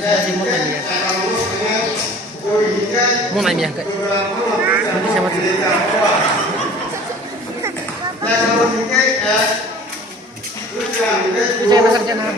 Kasi mo na niya. Mo na niya. Hindi siya masuk. Saya masuk jangan.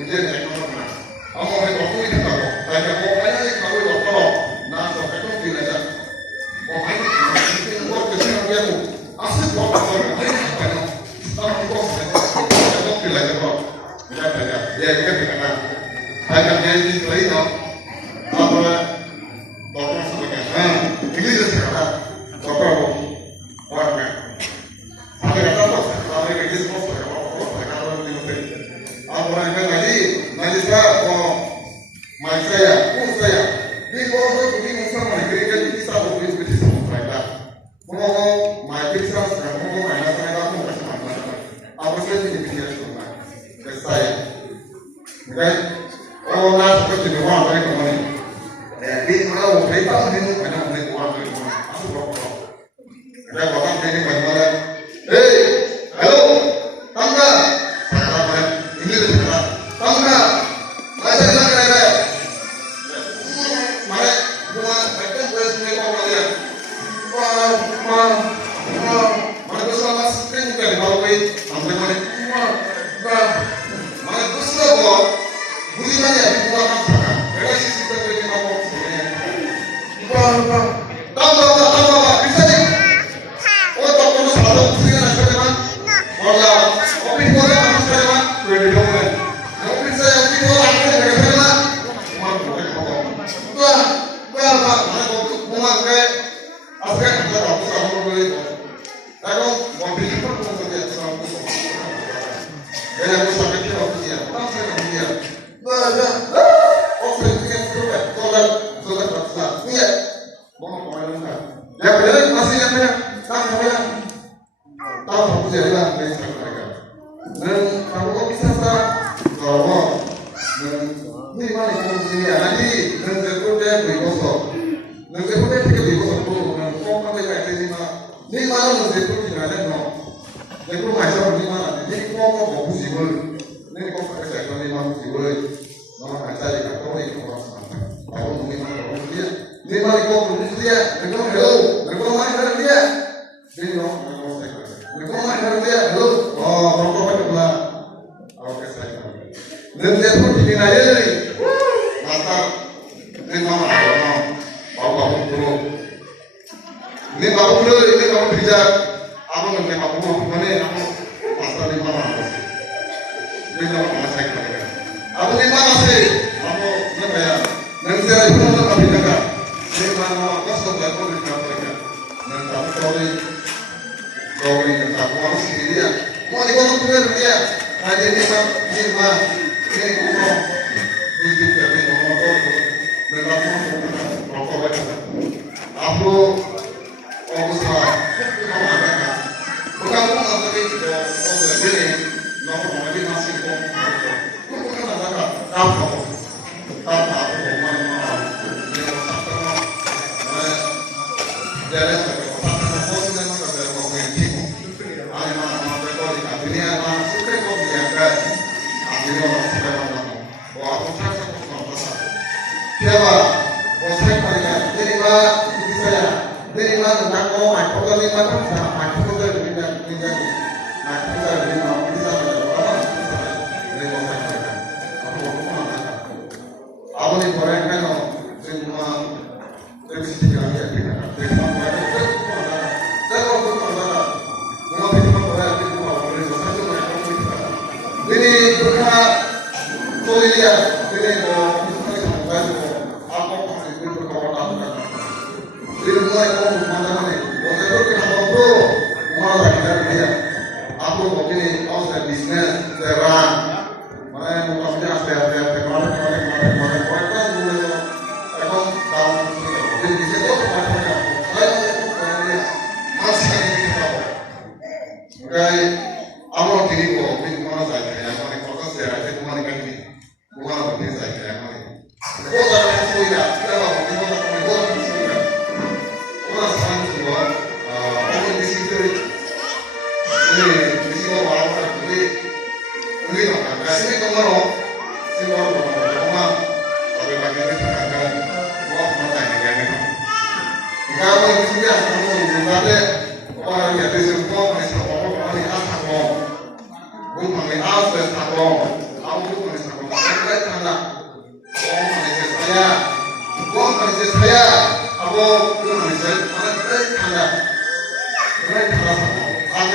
Menjadi ekonomi. Kamu ekonomi kita kok, tapi kok banyak yang kamu Oke, oh nah seperti di rumah mereka kemana? Di mana? Mereka ini banyak mereka orang dari mana? Masuk rokok. Ada orang ini bagaimana? Hei, halo, tangga. Sekarang ini sudah tangga. Masa lagi ada? Mana? Mereka boleh sendiri orang dia. Mana bersama sering kan kalau sampai mana? Mana bersama kok? Bukan ya, bukan apa. Relasi kita beri nama sebenarnya. Tahu, bisa ni. Oh, tak pernah salah sih nak cakap. Wala, opini bola nak cakap. Beri nama. Opini saya opini bola nak cakap. Mana boleh kau? Mana kau ke? Asal kita tahu sama boleh. Kalau opini pun kau saja sama kau. Jadi aku sampai kira dia. Tak saya dia. Oh, saya punya solat besar. Iya. Mau kemana? Ya benar masih yang mana? Tahu aku jadi lah dari mereka. Dan kalau kau bisa kalau ini mana yang sini ya? Nanti dia beri kosong. Dia beri kosong tu. Kau mana yang ada ni mana nanti tidak ada no. Jadi kau macam ni mana? Ni kau busibul. Ni kau pakai saya ni mana busibul. Nama kacau je kau ni kau sama. Aku ni mana dia? Ni mana kau dia? Kau hello. Kau mana dia? Ni no. Kau mana dia? Hello. Oh, kau apa pula? Oke saya. Nanti aku di naya ni. Mata ni mama. Bapak dulu. Ni bapak dulu. Ini bapak kerja. Apa nanti bapak mana? Aku masa ni mama. Ni nama saya. Aku ni mana sih? Aku ni bayar. Nanti saya pun nak pergi dekat. Ni mana kos tempat pun di dekat. Nanti aku kau ni aku harus sendiri ya. Mau di kau punya dia. Ada ni mah. Ni kau. Ni juga ni kau kau. Dan aku baca. Aku salah. Kau ada kan? Bukan aku tadi kau begini. Kau lagi masih kau. Apa? Aku ni orang kan, semua revisi kami ada. Ini berkat Solia, ini mau aku masih berkawan. Ini mulai mau mana ni? Saya tu kena bro, mana lagi dari dia? Aku begini, aku saya bisnes, saya run. Mana yang maksudnya saya kemarin kan dulu aku tahu di bisnes itu macam saya masih ini tahu. Oke, aku diri kok, ini mana saya yang mana proses saya itu mana kan ini, mana begini saya yang mana. Kau tak tahu ya, kita ini mana Solia. Orang sana semua, orang di situ ini orang ini orang kasih kemana? Si orang tapi bagi kita kan, orang mana yang ini? Kalau di sini semua ada orang yang di sini semua orang yang asal bukan yang asal asal, aku bukan asal. Saya tanda, orang saya, aku bukan saya tanda, saya tanda sama. Aku